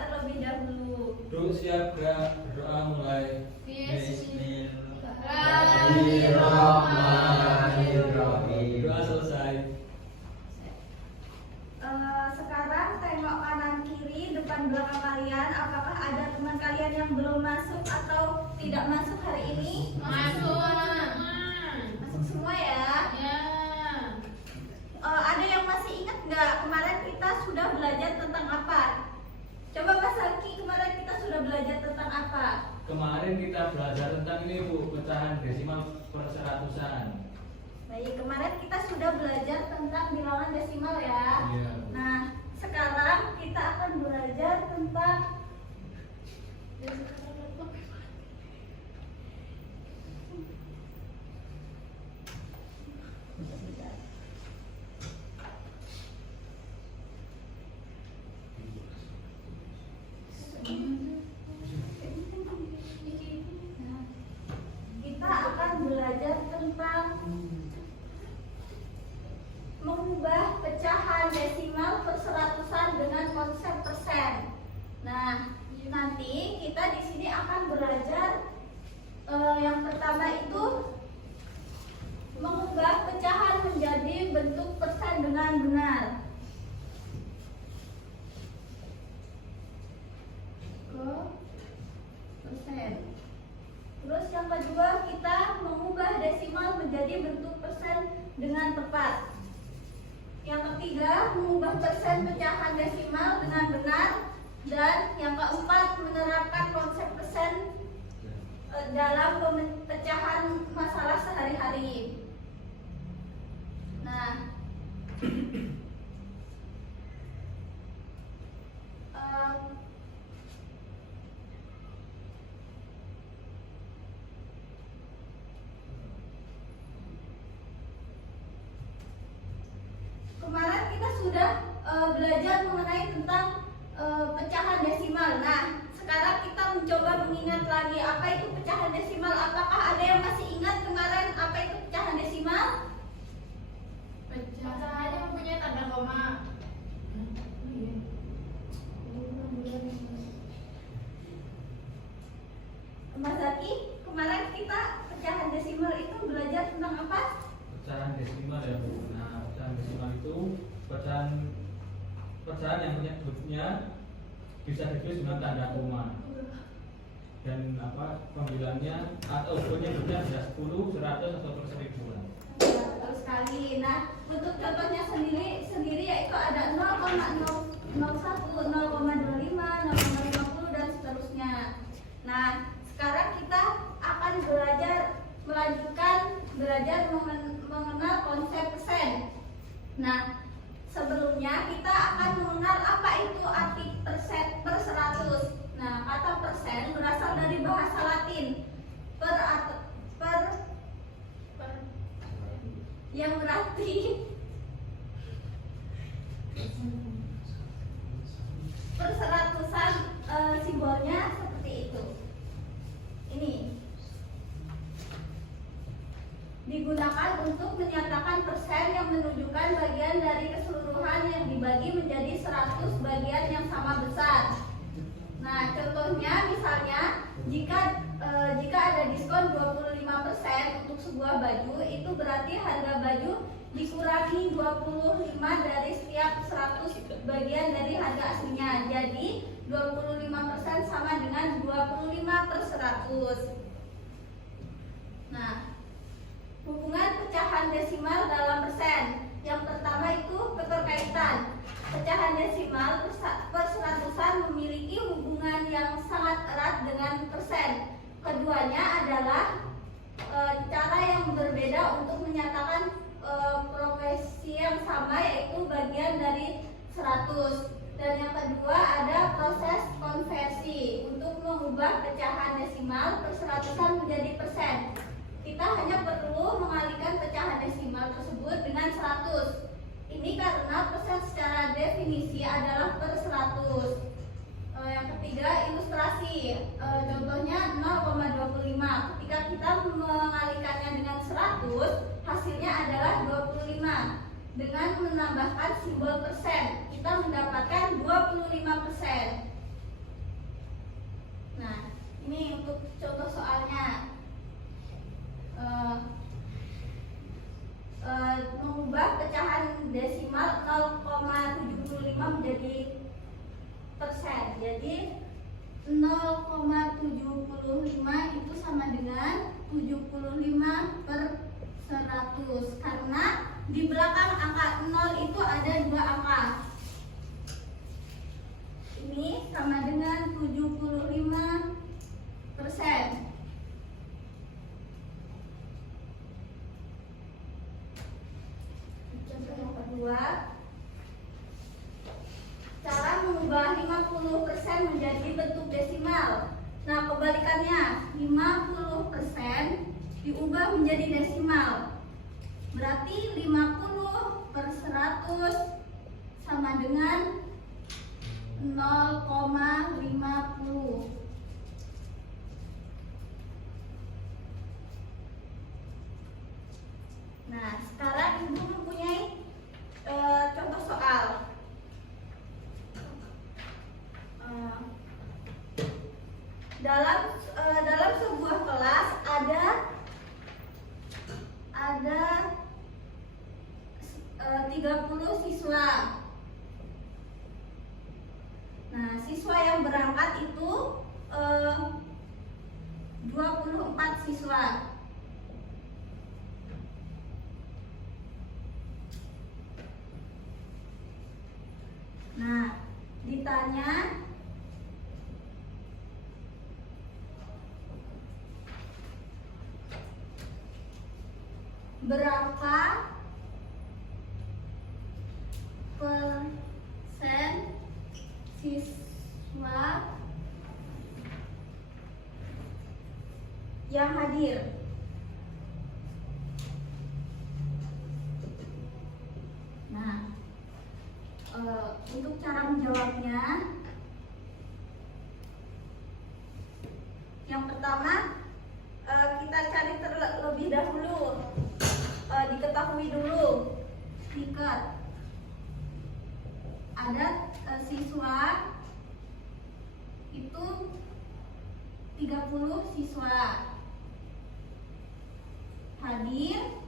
terlebih dahulu. Siap gerak, berdoa mulai. Bismillahirrahmanirrahim. Doa selesai. Sekarang tengok kanan kiri depan belakang kalian. Apakah ada teman kalian yang belum masuk atau tidak masuk hari ini? Masuk. Masuk semua ya. Ya. Ada yang masih ingat nggak kemarin kita sudah belajar tentang apa? Coba Mas Alki, kemarin kita sudah belajar tentang apa? Kemarin kita belajar tentang ini Bu, pecahan desimal per seratusan. Baik, kemarin kita sudah belajar tentang bilangan desimal ya. Iya. Nah, sekarang kita akan belajar tentang kita akan belajar tentang mengubah pecahan desimal per seratusan dengan konsep persen. Nah, nanti kita di sini akan belajar yang pertama itu mengubah pecahan menjadi bentuk persen dengan benar. Persen. Terus yang kedua kita mengubah desimal menjadi bentuk persen dengan tepat. Yang ketiga mengubah persen pecahan desimal dengan benar. Dan yang keempat menerapkan konsep persen dalam pemecahan masalah sehari-hari. Nah, kemarin kita sudah belajar mengenai tentang pecahan desimal. Nah, sekarang kita mencoba mengingat lagi apa itu pecahan desimal. Apakah ada yang masih ingat kemarin apa itu pecahan desimal? Pecahan yang punya tanda koma. Mas Zaki, kemarin kita pecahan desimal itu belajar tentang apa? Pecahan desimal ya Bu. Nah, pecahan desimal itu pecahan yang bentuknya bisa ditulis dengan tanda koma. Dan pembilangnya atau penyebutnya bisa 10, 100 atau per 1000. Betul sekali. Nah, untuk contohnya sendiri yaitu ada 0,001, 0,25, 0,50 dan seterusnya. Nah, sekarang kita akan belajar mengenal konsep persen. Nah, sebelumnya kita akan mengenal apa itu arti persen per 100. Nah, kata persen berasal dari bahasa Latin per yang berarti perseratusan, simbolnya seperti itu. Ini digunakan untuk menyatakan persen yang menunjukkan bagian dari keseluruhan yang dibagi menjadi 100 bagian yang sama besar. Nah, contohnya misalnya jika ada diskon 25% untuk sebuah baju, itu berarti harga baju dikurangi 25 dari setiap 100 bagian dari harga aslinya. Jadi 25% sama dengan 25 per 100. Nah, hubungan pecahan desimal dalam persen. Yang pertama itu keterkaitan. Pecahan desimal per seratusan memiliki hubungan yang sangat erat dengan persen. Keduanya adalah cara yang berbeda untuk menyatakan profesi yang sama, yaitu bagian dari 100. Dan yang kedua ada proses konversi untuk mengubah pecahan desimal per seratusan menjadi persen. Kita hanya perlu mengalihkan pecahan desimal tersebut dengan 100. Ini karena persen secara definisi adalah per 100. Yang ketiga ilustrasi. Contohnya 0,25. Ketika kita mengalihkannya dengan 100, hasilnya adalah 25. Dengan menambahkan simbol persen, kita mendapatkan 25%. mengubah pecahan desimal 0,75 menjadi persen. Jadi 0,75 itu sama dengan 75 per 100, karena di belakang angka 0 itu ada 2 angka. Ini sama dengan 75%. Contoh yang kedua, cara mengubah 50% menjadi bentuk desimal. Nah, kebalikannya, 50% diubah menjadi desimal. Berarti 50 per 100 sama dengan 0,50. Nah, sekarang Ibu mempunyai contoh soal. Dalam sebuah kelas ada 30 siswa. Nah, siswa yang berangkat itu 24 siswa. Nah, ditanya berapa persen siswa yang hadir. Nah, untuk cara menjawabnya, yang pertama kita cari terlebih dahulu, diketahui dulu jika ada siswa itu 30 siswa, hadir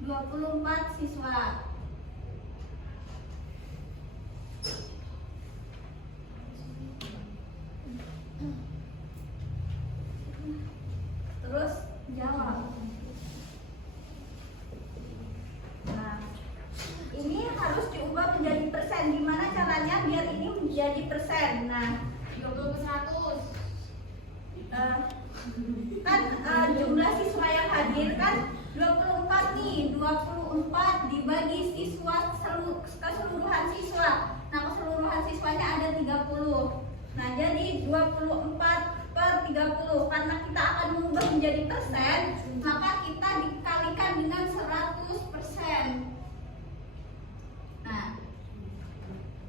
24 siswa. Terus jawab. Nah, ini harus diubah menjadi persen. Gimana caranya biar ini menjadi persen? Nah, 20 per 100. kan jumlah siswa yang hadir kan 24 nih. 24 dibagi siswa keseluruhan siswa. Nah, keseluruhan siswanya ada 30. Nah, jadi 24 per 30. Karena kita akan mengubah menjadi persen, maka kita dikalikan dengan 100%. Nah,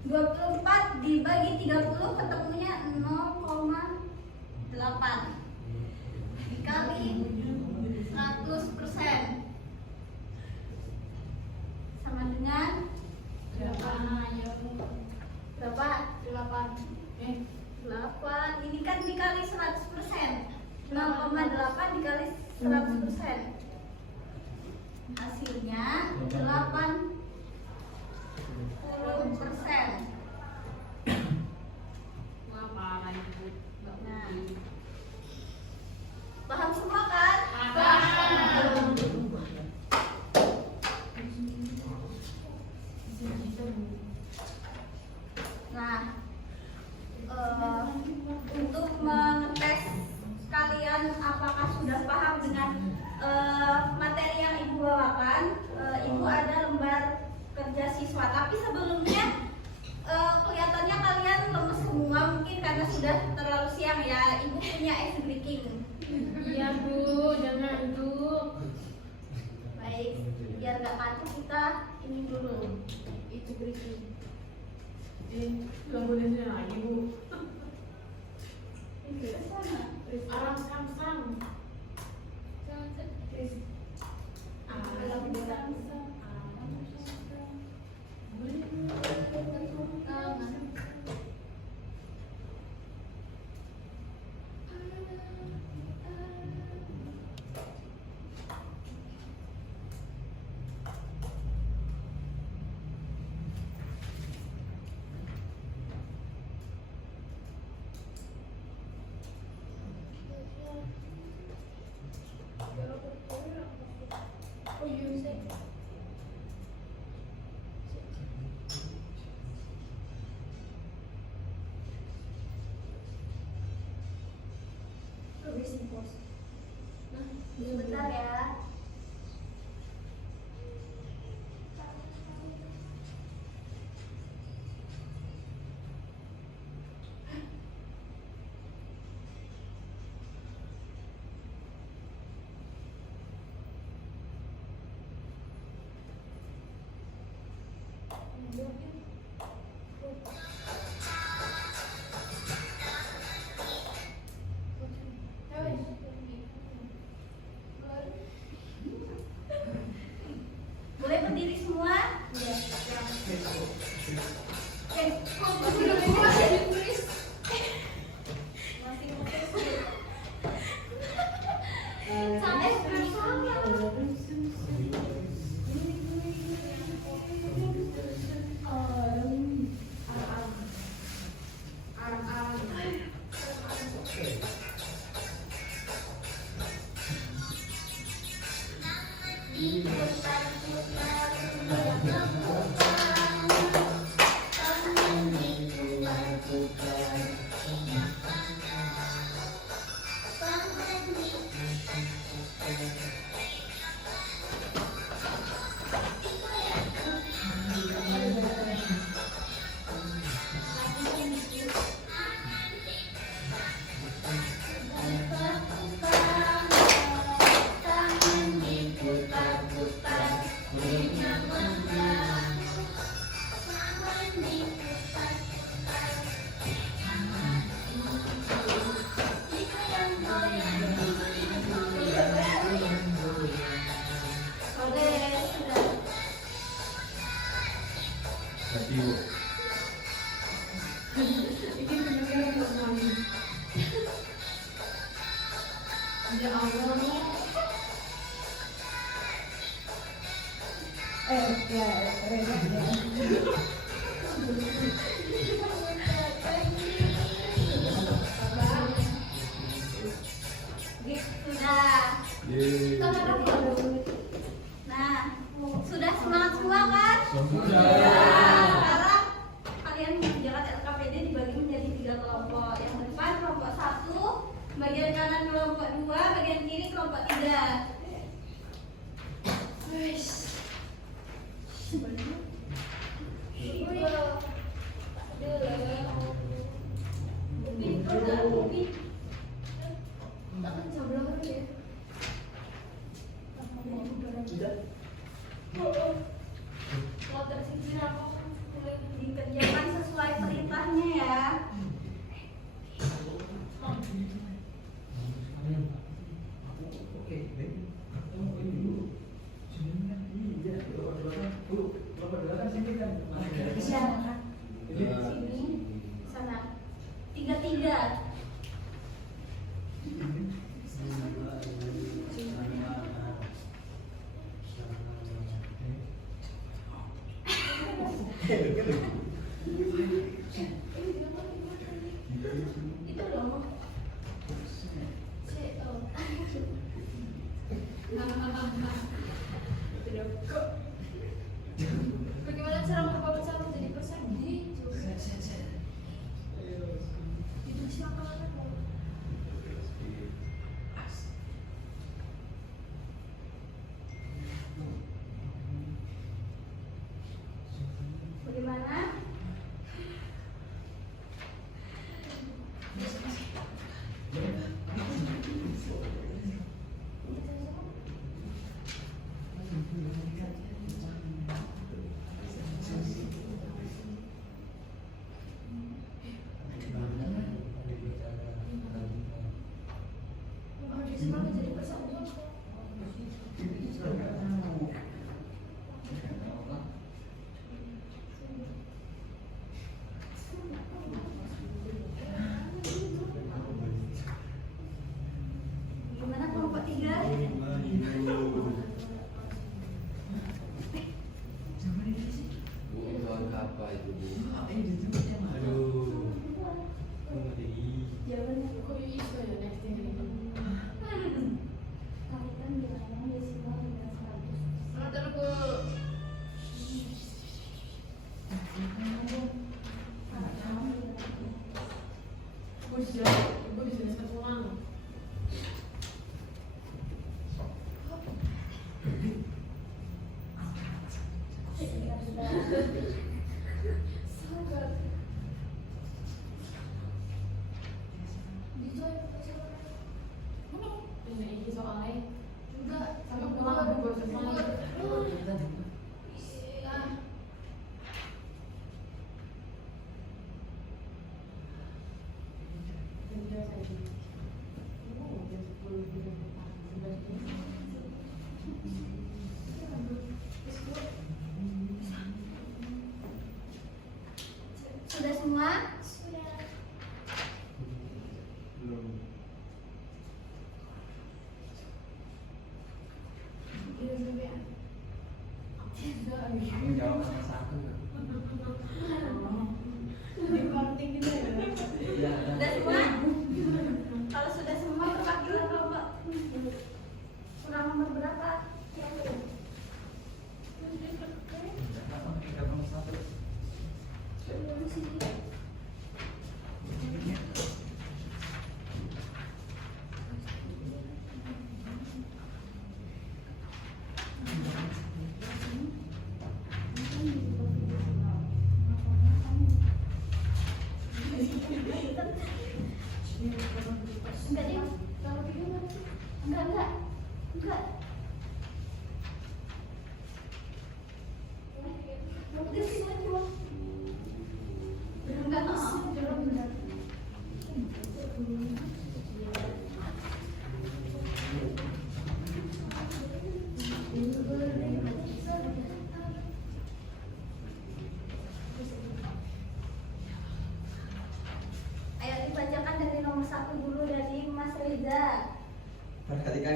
24 dibagi 30 ketemunya 0,8 dikali 100% sama dengan berapa? 8. 8. Ini kan dikali 100%. 0,8 dikali 100%. Hasilnya 80%. Nah, paham semua kan? Paham. Nah, untuk mengetes kalian apakah sudah paham dengan materi yang Ibu bawakan, Ibu ada lembar kerja siswa. Tapi sebelumnya kelihatannya kalian lemes semua, mungkin karena sudah terlalu siang ya. Ibu punya ice breaking. Iya Bu, jangan ngantuk. Baik, biar gak ngantuk kita ini dulu. Itu berisi. Kemudian lagi Bu. Arang Samsung. Sebentar ya. Boleh berdiri semua? Sampai bersama. Ya Allah. Sudah. Nah, sudah semangat semua kan? Sudah. Sekarang kalian mengerjakan LKPD dibagi menjadi 3 kelompok. Yang depan kelompok 1, bagian kanan kelompok 2, bagian kiri kelompok 3. Dikerjakan sesuai perintahnya ya. Sini, sana. 3-3. Itu loh. Bagaimana cara merubah pecahan menjadi persegi? Itu siapa? Bagaimana?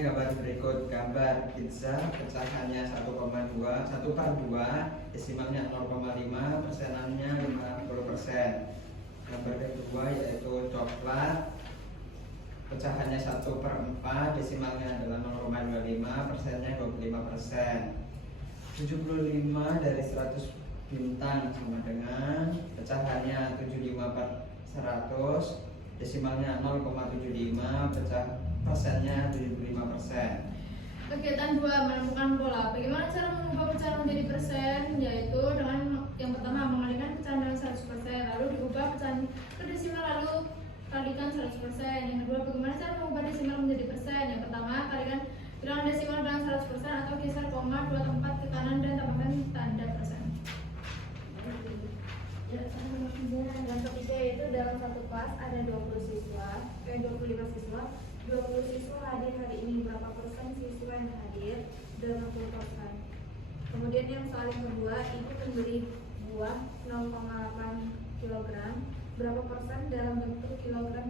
gambar berikut. Gambar pizza pecahannya 1,2, desimalnya 0,5, persenannya 50%. Gambar kedua yaitu coklat pecahannya 1/4, desimalnya adalah 0,25, persennya 25%. 75 dari 100 bintang sama dengan pecahannya 75/100, desimalnya 0,75, persennya 75%. Kegiatan 2, menemukan pola. Bagaimana cara mengubah pecahan menjadi persen? Yaitu dengan yang pertama mengalihkan pecahan dengan 100%, lalu diubah pecahan ke desimal, lalu kalikan 100%. Yang kedua, bagaimana cara mengubah desimal menjadi persen? Yang pertama, kalikan bilangan desimal dengan 100% atau geser koma 2 tempat ke kanan dan tambahkan tanda persen. Yang ketiga yaitu dalam satu kelas ada 25 siswa. 20 siswa hadir hari ini. Berapa persen siswa yang hadir? 80%. Kemudian yang soal yang kedua, ibu membeli buah 0,8 kg. Berapa persen dalam bentuk kilogram?